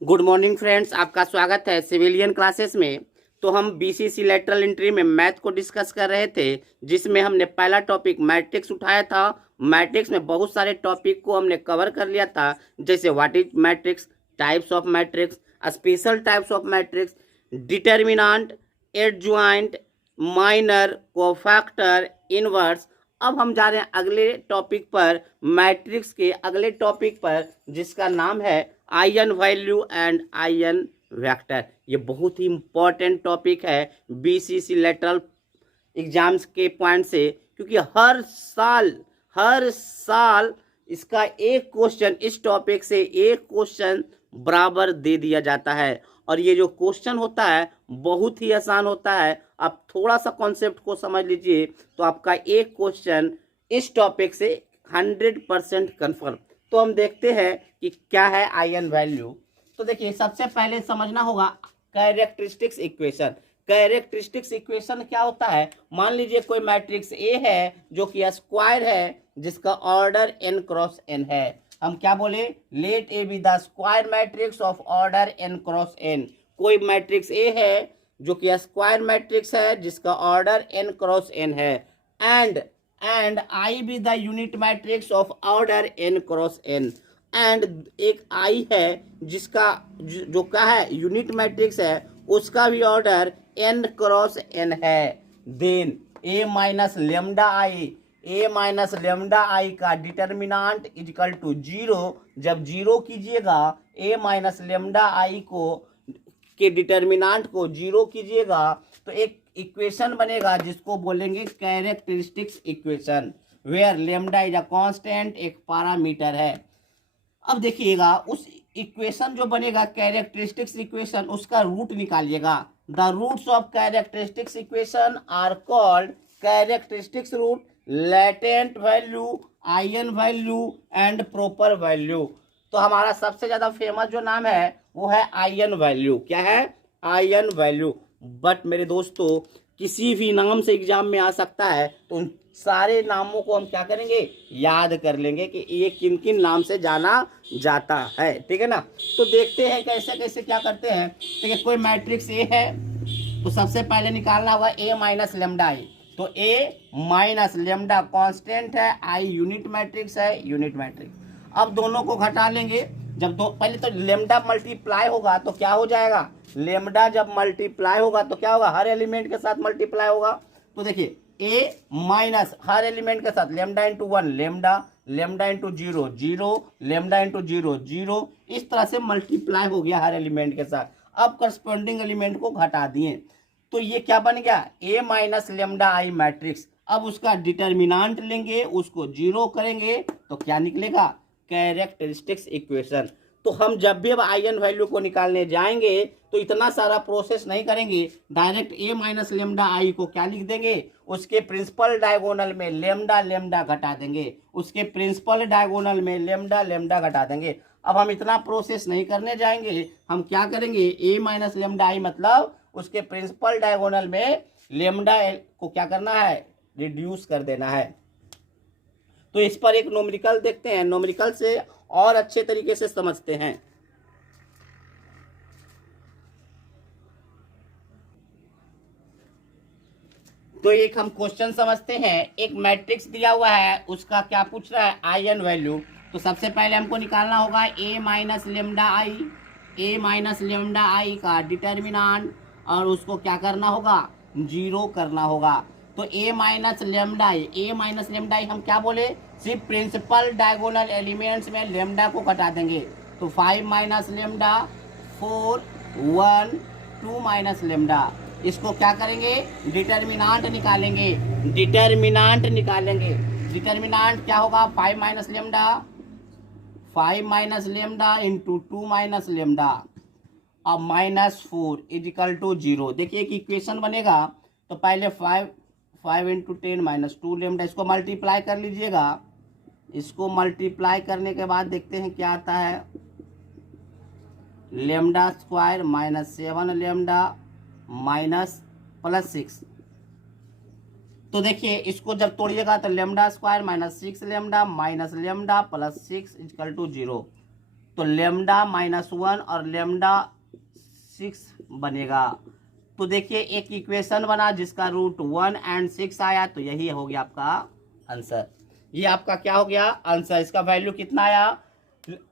Good morning friends, आपका स्वागत है सिविलियन क्लासेस में। तो हम बीसीसी लेटरल एंट्री में मैथ को डिस्कस कर रहे थे, जिसमें हमने पहला टॉपिक मैट्रिक्स उठाया था। मैट्रिक्स में बहुत सारे टॉपिक को हमने कवर कर लिया था, जैसे what is matrix, types of matrix, special types of matrix, determinant, adjoint, minor, cofactor, inverse. अब हम जा रहे हैं अगले टॉपिक पर, मैट्रिक्स के अगले टॉपिक पर, जिसका नाम है eigen value and eigen vector. ये बहुत ही इंपॉर्टेंट टॉपिक है बीसीसी लेटरल एग्जाम्स के पॉइंट से, क्योंकि हर साल इसका एक क्वेश्चन, इस टॉपिक से एक क्वेश्चन बराबर दे दिया जाता है। और ये जो क्वेश्चन होता है बहुत ही आसान होता है। आप थोड़ा सा कॉन्सेप्ट को समझ लीजिए तो आपका एक क्वेश्चन इस टॉपिक से 100% कन्फर्म। तो हम देखते हैं कि क्या है आइगन वैल्यू। तो देखिए, सबसे पहले समझना होगा कैरेक्टरिस्टिक्स इक्वेशन। कैरेक्टरिस्टिक्स इक्वेशन क्या होता है? मान लीजिए कोई मैट्रिक्स ए है जो कि स्क्वायर है, जिसका ऑर्डर n क्रॉस n है। हम क्या बोले? Let A be the square matrix of order n cross n। कोई मैट्रिक्स ए है जो कि स्क्वायर मैट्रिक्स है, जिसका ऑर्डर n क्रॉस n है, and I be the unit matrix of order n cross n। And एक I है जिसका जो क्या है, यूनिट मैट्रिक्स है, उसका भी ऑर्डर n क्रॉस n है। Then a minus lambda I का डिटर्मिनेंट इक्वल टू 0। जब 0 कीजिएगा, a माइनस लेमडा आई को के डिटर्मिनेंट को 0 कीजिएगा, तो एक इक्वेशन बनेगा जिसको बोलेंगे characteristics equation, where lambda is a constant, एक पैरामीटर है। अब देखिएगा, उस इक्वेशन जो बनेगा कैरेक्टरिस्टिक्स इक्वेशन, उसका रूट निकालिएगा। The roots of characteristics equation are called characteristics root, latent value, eigen value and proper value. तो हमारा सबसे ज्यादा फेमस जो नाम है वो है आइगन वैल्यू। क्या है? Eigen value. बट मेरे दोस्तों, किसी भी नाम से एग्जाम में आ सकता है, तो उन सारे नामों को हम क्या करेंगे? याद कर लेंगे कि ये किन किन नाम से जाना जाता है। ठीक है ना? तो देखते हैं कैसे कैसे क्या करते हैं। ठीक है, कोई मैट्रिक्स ए है तो सबसे पहले निकालना होगा ए माइनस लेमडा आई। तो ए माइनस लेमडा कॉन्स्टेंट है, आई यूनिट मैट्रिक्स है, यूनिट मैट्रिक्स। अब दोनों को घटा लेंगे। जब दो पहले तो लेमडा मल्टीप्लाई होगा तो क्या हो जाएगा? लेमडा जब मल्टीप्लाई होगा तो क्या होगा? हर एलिमेंट के साथ मल्टीप्लाई होगा। तो देखिए, ए माइनस हर एलिमेंट के साथ lambda into 1 lambda, lambda into 0 0, lambda into 0 0, इस तरह से मल्टीप्लाई हो गया हर एलिमेंट के साथ। अब करस्पॉन्डिंग एलिमेंट को घटा दिए, तो ये क्या बन गया? ए माइनस लेमडा आई मैट्रिक्स। अब उसका डिटर्मिनेंट लेंगे, उसको 0 करेंगे, तो क्या निकलेगा? Characteristics equation. तो हम जब भी अब आइगन वैल्यू को निकालने जाएंगे तो इतना सारा प्रोसेस नहीं करेंगे, डायरेक्ट ए माइनस लेमडा आई को क्या लिख देंगे? उसके प्रिंसिपल डायगोनल में लेमडा लेमडा घटा देंगे, उसके प्रिंसिपल डायगोनल में लेमडा लेमडा घटा देंगे। अब हम इतना प्रोसेस नहीं करने जाएंगे, हम क्या करेंगे? ए माइनस लेमडा आई मतलब उसके प्रिंसिपल डायगोनल में लेमडा को क्या करना है? रिड्यूस कर देना है। तो इस पर एक न्यूमेरिकल देखते हैं, न्यूमेरिकल से और अच्छे तरीके से समझते हैं। तो एक हम क्वेश्चन समझते हैं। एक मैट्रिक्स दिया हुआ है, उसका क्या पूछ रहा है? Eigen value. तो सबसे पहले हमको निकालना होगा A minus lambda I, A minus lambda I का डिटर्मिनेंट, और उसको क्या करना होगा? 0 करना होगा। तो A minus lambda I, A minus lambda I हम क्या बोले? सिर्फ प्रिंसिपल डायगोनल एलिमेंट्स में लेमडा को घटा देंगे। तो 5 माइनस लेमडा 4 1 2 माइनस लेमडा। इसको क्या करेंगे? डिटर्मिनेंट निकालेंगे, डिटर्मिनेंट निकालेंगे। डिटर्मिनेंट क्या होगा? 5 minus lambda, 5 minus lambda into 2 minus lambda, अब माइनस 4 इजिकल टू 0। देखिए एक इक्वेशन बनेगा। तो पहले 5 इंटू 10 माइनस 2 लेमडा, इसको मल्टीप्लाई कर लीजिएगा। इसको मल्टीप्लाई करने के बाद देखते हैं क्या आता है। Lambda square minus 7 lambda minus plus 6। तो देखिए इसको जब तोड़िएगा तो lambda square minus 6 lambda minus lambda plus 6 equal to 0। तो लेमडा -1 और लेमडा 6 बनेगा। तो देखिए एक इक्वेशन बना जिसका रूट 1 एंड 6 आया, तो यही हो गया आपका आंसर। ये आपका क्या हो गया आंसर। इसका वैल्यू कितना आया,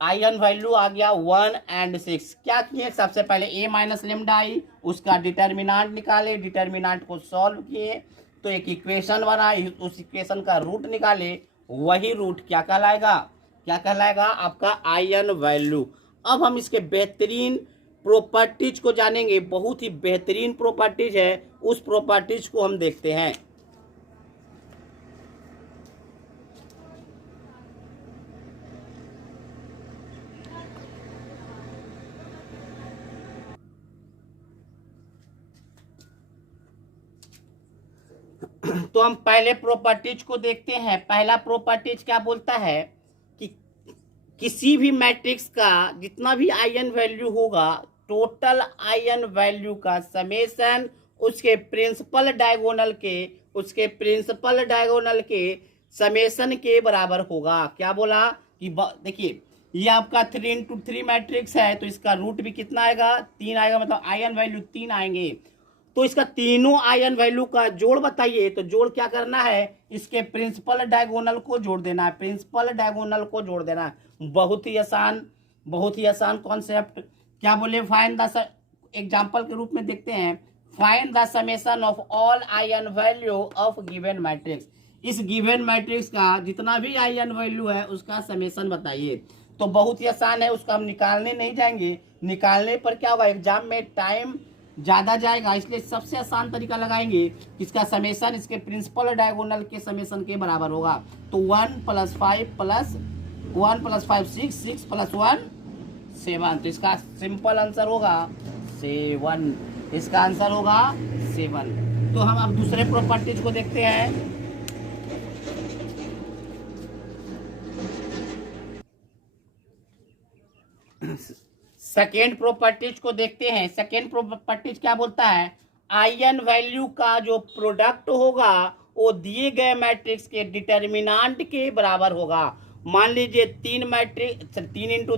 आयन वैल्यू आ गया 1 एंड 6। क्या किए, सबसे पहले ए माइनस लेमडा आई, उसका डिटर्मिनांट निकाले, डिटर्मिनांट को सॉल्व किए तो एक इक्वेशन बना, उस इक्वेशन का रूट निकाले, वही रूट क्या कहलाएगा, क्या कहलाएगा आपका आयन वैल्यू। अब हम इसके बेहतरीन प्रॉपर्टीज को जानेंगे, बहुत ही बेहतरीन प्रॉपर्टीज है, उस प्रॉपर्टीज को हम देखते हैं। तो हम पहले प्रॉपर्टीज को देखते हैं। पहला प्रॉपर्टीज क्या बोलता है कि किसी भी मैट्रिक्स का जितना भी आयन वैल्यू होगा, टोटल आयन वैल्यू का समेशन उसके प्रिंसिपल डायगोनल के समेशन के बराबर होगा। क्या बोला कि देखिए ये आपका 3 × 3 मैट्रिक्स है, तो इसका रूट भी कितना आएगा, 3 आएगा, मतलब आयन वैल्यू 3 आएंगे। तो इसका तीनों आयन वैल्यू का जोड़ बताइए, तो जोड़ क्या करना है, इसके प्रिंसिपल डायगोनल को जोड़ देना है, प्रिंसिपल डायगोनल को जोड़ देना है। बहुत ही आसान कॉन्सेप्ट। क्या बोले, फाइंड द, एग्जांपल के रूप में देखते हैं, find the summation of all ion value of given matrix. इस गिवन मैट्रिक्स का जितना भी आयन वैल्यू है उसका समेशन बताइए। तो बहुत ही आसान है, उसका हम निकालने नहीं जाएंगे, निकालने पर क्या होगा, एग्जाम में टाइम ज्यादा जाएगा, इसलिए सबसे आसान तरीका लगाएंगे, इसका समेशन इसके प्रिंसिपल डायगोनल के समेशन के बराबर होगा। तो 1 + 5 6, 6 + 1 7, तो इसका सिंपल आंसर होगा 7, इसका आंसर होगा 7। तो हम अब दूसरे प्रॉपर्टीज को देखते हैं। सेकेंड प्रॉपर्टीज को देखते हैं। सेकेंड प्रॉपर्टीज क्या बोलता है, आयन वैल्यू का जो प्रोडक्ट होगा वो दिए गए मैट्रिक्स के डिटर्मिनांट के बराबर होगा। मान लीजिए 3 ×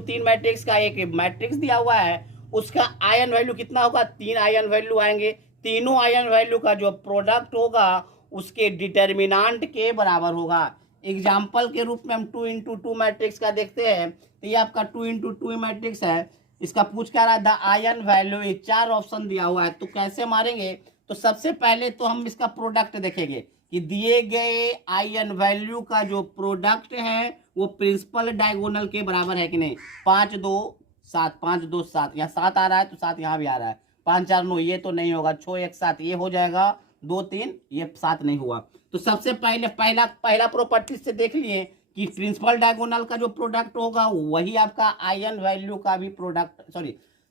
3 मैट्रिक्स का एक मैट्रिक्स दिया हुआ है, उसका आयन वैल्यू कितना होगा, 3 आयन वैल्यू आएंगे। तीनों आयन वैल्यू का जो प्रोडक्ट होगा उसके डिटर्मिनांट के बराबर होगा। एग्जाम्पल के रूप में हम 2 × 2 मैट्रिक्स का देखते हैं। तो ये आपका 2 × 2 मैट्रिक्स है, इसका पूछ क्या रहा है, द आयन वैल्यू, 4 ऑप्शन दिया हुआ है। तो कैसे मारेंगे, तो सबसे पहले तो हम इसका प्रोडक्ट देखेंगे कि दिए गए आयन वैल्यू का जो प्रोडक्ट है वो प्रिंसिपल डायगोनल के बराबर है कि नहीं। 5 2 7, 5 2 7, यहाँ 7 आ रहा है तो 7 यहाँ भी आ रहा है, 5 4 9, ये तो नहीं होगा, 6 1 7 ये हो जाएगा, 2 3 ये 7 नहीं हुआ। तो सबसे पहले पहला प्रॉपर्टी से देख लिए कि प्रिंसिपल डायगोनल का जो प्रोडक्ट होगा वही आपका आयन वैल्यू का भी प्रोडक्ट,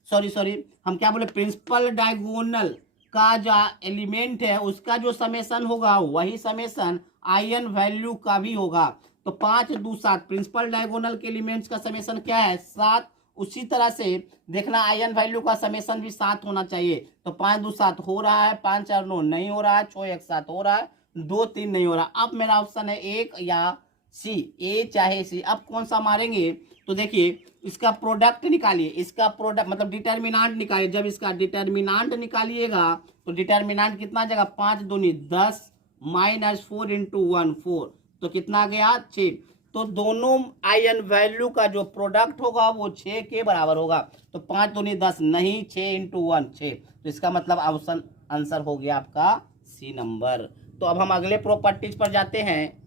सॉरी हम क्या बोले, प्रिंसिपल डायगोनल का जो एलिमेंट है उसका जो समेशन होगा वही समेशन आयन वैल्यू का भी होगा। तो 5 2 7 प्रिंसिपल डायगोनल के एलिमेंट्स का समेशन क्या है, 7। उसी तरह से देखना आयन वैल्यू का समेशन भी 7 होना चाहिए। तो 5 2 7 हो रहा है, 5 4 9 नहीं हो रहा है, 6 1 7 हो रहा है, 2 3 नहीं हो रहा। अब मेरा ऑप्शन है 1 या सी, ए चाहे सी। अब कौन सा मारेंगे, तो देखिए इसका प्रोडक्ट निकालिए, इसका प्रोडक्ट मतलब डिटर्मिनांट निकालिए। जब इसका डिटर्मिनांट निकालिएगा तो डिटर्मिनांट कितना आ जाएगा, 5 दूनी 10 -4 × 1 4, तो कितना गया 6। तो दोनों आयन वैल्यू का जो प्रोडक्ट होगा वो 6 के बराबर होगा। तो 5 दूनी 10 नहीं, 6 × 1 6, तो इसका मतलब ऑप्शन आंसर हो गया आपका सी नंबर। तो अब हम अगले प्रॉपर्टीज पर जाते हैं।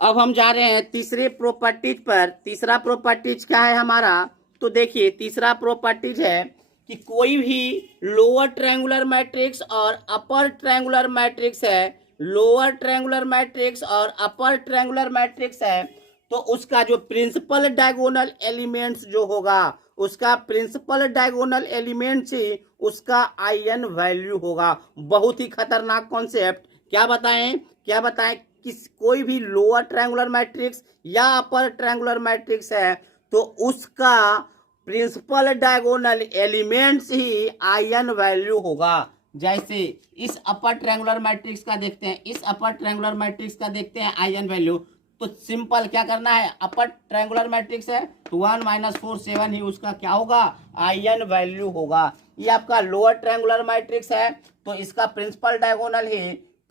अब हम जा रहे हैं तीसरे प्रॉपर्टीज पर। तीसरा प्रॉपर्टीज क्या है हमारा, तो देखिए तीसरा प्रॉपर्टीज है कि कोई भी लोअर ट्रायंगुलर मैट्रिक्स और अपर ट्रायंगुलर मैट्रिक्स है, लोअर ट्रायंगुलर मैट्रिक्स और अपर ट्रायंगुलर मैट्रिक्स है, तो उसका जो प्रिंसिपल डायगोनल एलिमेंट्स जो होगा, उसका प्रिंसिपल डायगोनल एलिमेंट्स ही उसका आयन वैल्यू होगा। बहुत ही खतरनाक कॉन्सेप्ट। क्या बताएं कि कोई भी लोअर ट्रायंगुलर मैट्रिक्स या अपर ट्रायंगुलर मैट्रिक्स है तो उसका प्रिंसिपल डायगोनल एलिमेंट्स ही आयन वैल्यू होगा। जैसे इस अपर ट्रायंगुलर मैट्रिक्स का देखते हैं, इस अपर ट्रायंगुलर मैट्रिक्स का देखते हैं आईएन वैल्यू, तो सिंपल क्या करना है, अपर ट्रायंगुलर मैट्रिक्स है तो 1 - 4 7 ही उसका क्या होगा, आईएन वैल्यू होगा। ये आपका लोअर ट्रायंगुलर मैट्रिक्स है तो इसका प्रिंसिपल डायगोनल ही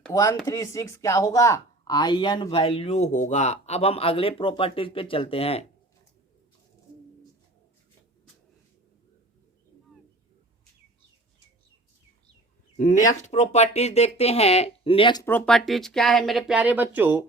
1 3 6 क्या होगा, आईएन वैल्यू होगा। अब हम अगले प्रॉपर्टीज पे चलते हैं। नेक्स्ट प्रॉपर्टीज देखते हैं। नेक्स्ट प्रॉपर्टीज क्या है मेरे प्यारे बच्चों,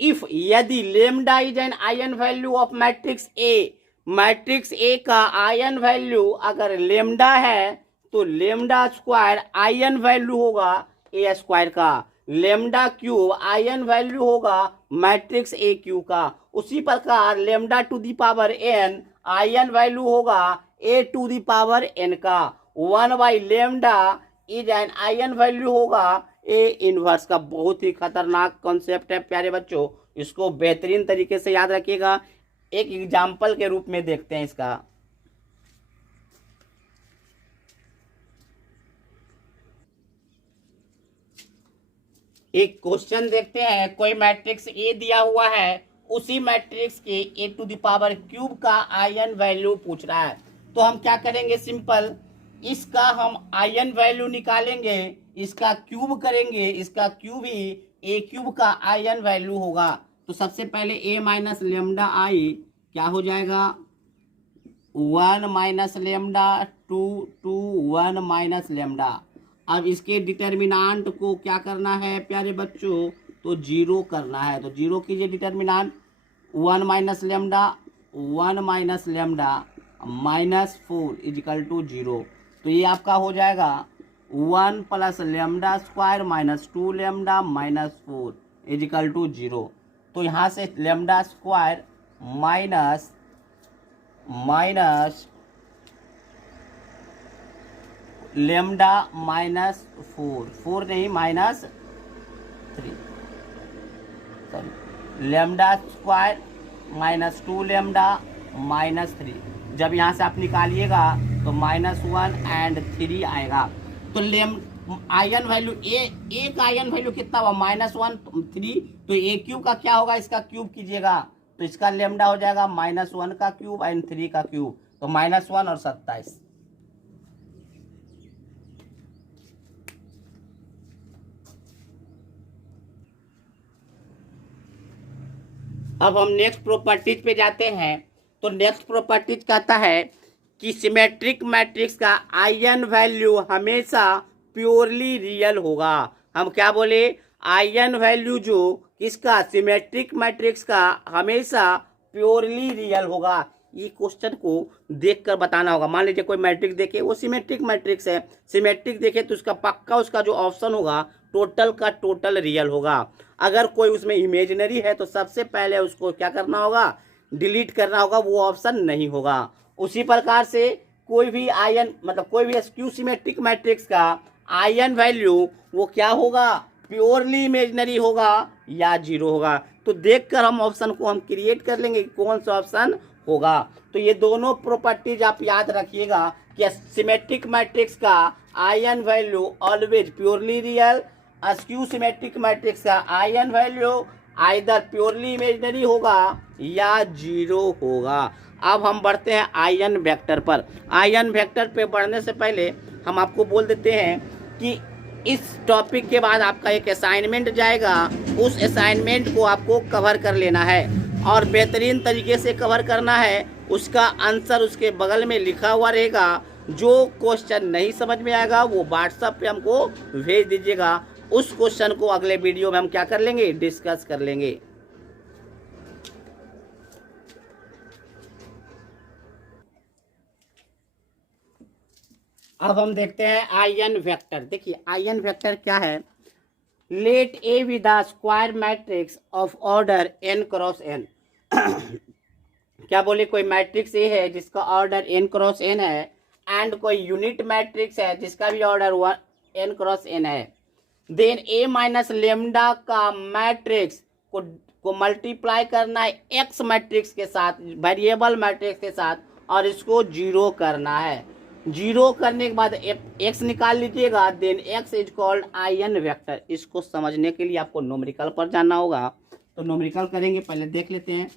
इफ यदि lambda is an eigen value of matrix A, matrix A का आयन वैल्यू अगर लेमडा है तो लेमडा स्क्वायर आयन वैल्यू होगा ए स्क्वायर का, लेमडा क्यूब आयन वैल्यू होगा मैट्रिक्स ए क्यू का। उसी प्रकार lambda to the power n eigen value होगा A to the power n का। 1/लेमडा इज एन आयन वैल्यू होगा ए इनवर्स का। बहुत ही खतरनाक कॉन्सेप्ट है प्यारे बच्चों, इसको बेहतरीन तरीके से याद रखिएगा। एक एग्जाम्पल के रूप में देखते हैं इसका। एक क्वेश्चन देखते हैं, कोई मैट्रिक्स ए दिया हुआ है, उसी मैट्रिक्स के ए टू द पावर क्यूब का आयन वैल्यू पूछ रहा है। तो हम क्या करेंगे, सिंपल इसका हम आयन वैल्यू निकालेंगे, इसका क्यूब करेंगे, इसका क्यूब ही ए क्यूब का आयन वैल्यू होगा। तो सबसे पहले ए माइनस लेमडा आई क्या हो जाएगा, 1 माइनस लेमडा 2 2 1 माइनस लेमडा। अब इसके डिटर्मिनांट को क्या करना है प्यारे बच्चों, तो जीरो करना है। तो जीरो कीजिए determinant, 1 minus lambda 1 minus lambda -4 equal to 0। तो ये आपका हो जाएगा 1 plus lambda square -2 lambda -4 equal to 0। तो यहाँ से लेमडा स्क्वायर माइनस लेमडा -4 नहीं -3, सॉरी लेमडा स्क्वायर -2 लेमडा -3। जब यहाँ से आप निकालिएगा तो -1 and 3 आएगा। तो आयन वैल्यू ए का आयन वैल्यू कितना हुआ, -1 3। तो ए क्यूब का क्या होगा, इसका क्यूब कीजिएगा तो इसका लेमडा हो जाएगा -1 का क्यूब एंड 3 का क्यूब, तो -1 और 27। अब हम नेक्स्ट प्रॉपर्टीज पे जाते हैं। तो नेक्स्ट प्रॉपर्टीज कहता है कि सिमेट्रिक मैट्रिक्स का आयन वैल्यू हमेशा प्योरली रियल होगा। हम क्या बोले, आयन वैल्यू जो किसका, सिमेट्रिक मैट्रिक्स का हमेशा प्योरली रियल होगा। ये क्वेश्चन को देखकर बताना होगा। मान लीजिए कोई मैट्रिक्स देखे, वो सिमेट्रिक मैट्रिक्स है, सिमेट्रिक देखे तो उसका पक्का उसका जो ऑप्शन होगा टोटल का टोटल रियल होगा। अगर कोई उसमें इमेजिनरी है तो सबसे पहले उसको क्या करना होगा, डिलीट करना होगा, वो ऑप्शन नहीं होगा। उसी प्रकार से कोई भी आयन मतलब कोई भी स्क्यू सिमेट्रिक मैट्रिक्स का आयन वैल्यू वो क्या होगा, प्योरली इमेजिनरी होगा या जीरो होगा। तो देखकर हम ऑप्शन को हम क्रिएट कर लेंगे कौन सा ऑप्शन होगा। तो ये दोनों प्रॉपर्टीज आप याद रखिएगा कि सिमेट्रिक मैट्रिक्स का eigen value always purely real, skew symmetric matrix का eigen value either purely imaginary होगा या जीरो होगा। अब हम बढ़ते हैं आयन वेक्टर पर। आयन वेक्टर पे बढ़ने से पहले हम आपको बोल देते हैं कि इस टॉपिक के बाद आपका एक असाइनमेंट जाएगा, उस असाइनमेंट को आपको कवर कर लेना है और बेहतरीन तरीके से कवर करना है। उसका आंसर उसके बगल में लिखा हुआ रहेगा। जो क्वेश्चन नहीं समझ में आएगा वो व्हाट्सएप पे हमको भेज दीजिएगा। उस क्वेश्चन को अगले वीडियो में हम क्या कर लेंगे, डिस्कस कर लेंगे। अब हम देखते हैं आयन वेक्टर। देखिए आयन वेक्टर क्या है, let A with the square matrix of order n cross n। क्या बोले, कोई मैट्रिक्स ए है जिसका ऑर्डर n क्रॉस n है एंड कोई यूनिट मैट्रिक्स है जिसका भी ऑर्डर n क्रॉस n है। देन a माइनस लेमडा का मैट्रिक्स को मल्टीप्लाई करना है x मैट्रिक्स के साथ, वेरिएबल मैट्रिक्स के साथ, और इसको जीरो करना है। जीरो करने के बाद एक्स निकाल लीजिएगा, then x is called eigen vector. इसको समझने के लिए आपको न्यूमेरिकल पर जाना होगा, तो न्यूमेरिकल करेंगे, पहले देख लेते हैं।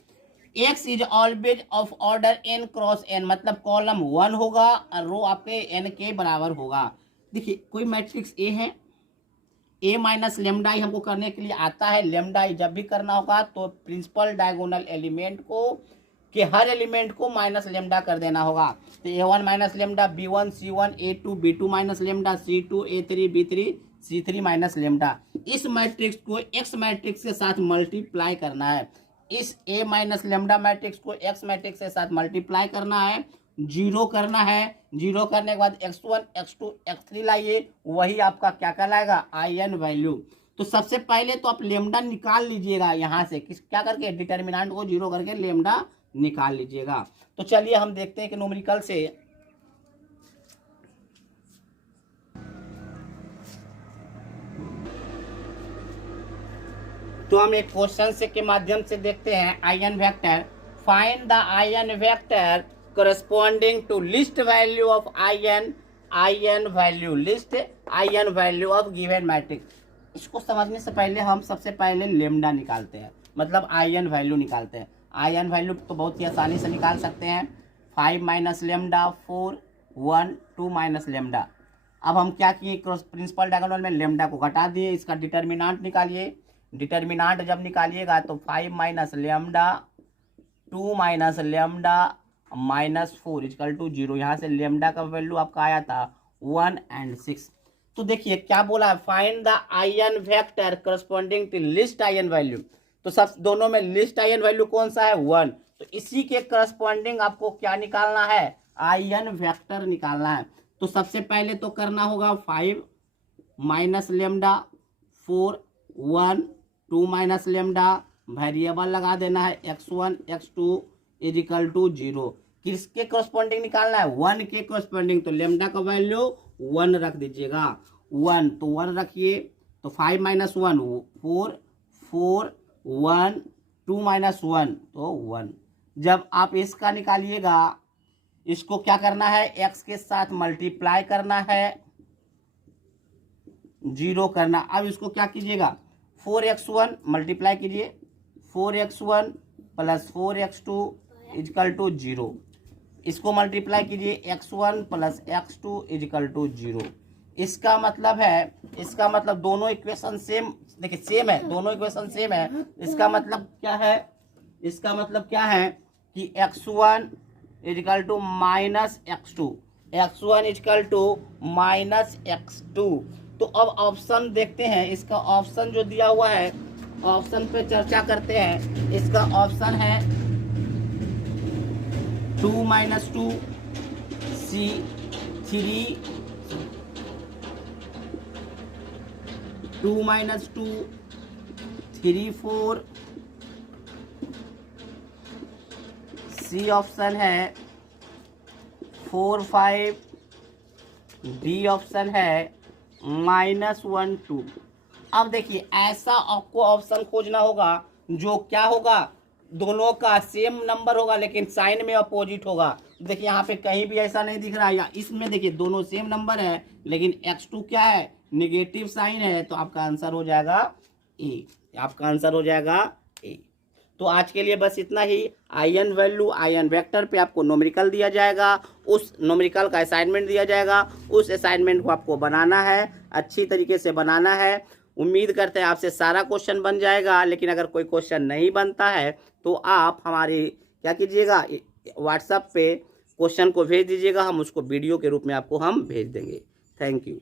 X is always of order n cross n, मतलब कॉलम 1 होगा और रो आपके एन के बराबर होगा। देखिए कोई मैट्रिक्स ए है, ए माइनस लेमडा आई हमको करने के लिए आता है। लेमडा आई जब भी करना होगा तो प्रिंसिपल डायगोनल एलिमेंट को के हर एलिमेंट को माइनस लेमडा कर देना होगा। तो ए1 माइनस लेमडा, बी1 सी1, A2 बी2 minus lambda, C2 A3 B3 सी3 माइनस लेमडा। इस मैट्रिक्स को एक्स मैट्रिक्स के साथ मल्टीप्लाई करना है। इस ए माइनस लेमडा मैट्रिक्स को एक्स मैट्रिक्स के साथ मल्टीप्लाई करना है, जीरो करना है। जीरो करने के बाद x1 x2 x3 लाइए, वही आपका क्या कहलाएगा, आई एन वैल्यू। तो सबसे पहले तो आप लेमडा निकाल लीजिएगा यहाँ से, किस क्या करके, डिटर्मिनेंट को जीरो करके लेमडा निकाल लीजिएगा। तो चलिए हम देखते हैं कि न्यूमेरिकल से तो हम एक क्वेश्चन से के माध्यम से देखते हैं। Eigen vector, find the eigen vector corresponding to list value of in value, list in value of given matrix। इसको समझने से पहले हम सबसे पहले लेमडा निकालते हैं, मतलब in वैल्यू निकालते हैं। in वैल्यू तो बहुत ही आसानी से निकाल सकते हैं, 5 माइनस लेमडा 4 1 2 माइनस लेमडा। अब हम क्या किए, प्रिंसिपल डायगोनल में लेमडा को घटा दिए, इसका डिटर्मिनेंट निकालिए। डिटर्मिनेंट जब निकालिएगा तो 5 minus lambda 2 minus lambda -4 equal to 0। यहाँ से लेमडा का वैल्यू आपका आया था 1 और 6। तो देखिए क्या बोला, find the eigen vector corresponding to list eigen value. तो सब दोनों में लिस्ट आई एन वैल्यू कौन सा है, 1। तो इसी के करस्पॉन्डिंग आपको क्या निकालना है, आई एन वेक्टर निकालना है। तो सबसे पहले तो करना होगा 5 minus lambda 4 1 2 minus lambda, variable लगा देना है x1 x2 is equal to 0। किसके करस्पॉन्डिंग निकालना है, 1 के करस्पॉन्डिंग। तो लेमडा का वैल्यू 1 रख दीजिएगा, 1 तो 1 रखिए। तो 5 माइनस 1 4 4 1 2 माइनस 1 तो 1। जब आप इसका निकालिएगा, इसको क्या करना है, x के साथ मल्टीप्लाई करना है, 0 करना। अब इसको क्या कीजिएगा, 4x1 मल्टीप्लाई कीजिए, 4x1 plus 4x2 is equal to 0। इसको मल्टीप्लाई कीजिए, x1 plus x2 is equal to 0। इसका मतलब दोनों इक्वेशन सेम, देखिए सेम है, दोनों इक्वेशन सेम है। इसका मतलब क्या है कि x1 equal to minus x2, x1 equal to minus x2। तो अब ऑप्शन देखते हैं, इसका ऑप्शन जो दिया हुआ है, ऑप्शन पे चर्चा करते हैं। इसका ऑप्शन है 2 minus 2 C3 2 minus 2 3 4 C option है 4 5 डी ऑप्शन है -1 2। अब देखिए ऐसा आपको ऑप्शन खोजना होगा जो क्या होगा, दोनों का सेम नंबर होगा लेकिन साइन में अपोजिट होगा। देखिए यहाँ पे कहीं भी ऐसा नहीं दिख रहा है, या इसमें देखिए दोनों सेम नंबर है लेकिन x2 क्या है, नेगेटिव साइन है। तो आपका आंसर हो जाएगा ए, आपका आंसर हो जाएगा ए। तो आज के लिए बस इतना ही। Eigen value, eigen vector पे आपको न्यूमेरिकल दिया जाएगा, उस न्यूमेरिकल का असाइनमेंट दिया जाएगा, उस असाइनमेंट को आपको बनाना है, अच्छी तरीके से बनाना है। उम्मीद करते हैं आपसे सारा क्वेश्चन बन जाएगा, लेकिन अगर कोई क्वेश्चन नहीं बनता है तो आप हमारी क्या कीजिएगा, व्हाट्सएप पे क्वेश्चन को भेज दीजिएगा, हम उसको वीडियो के रूप में आपको हम भेज देंगे। Thank you.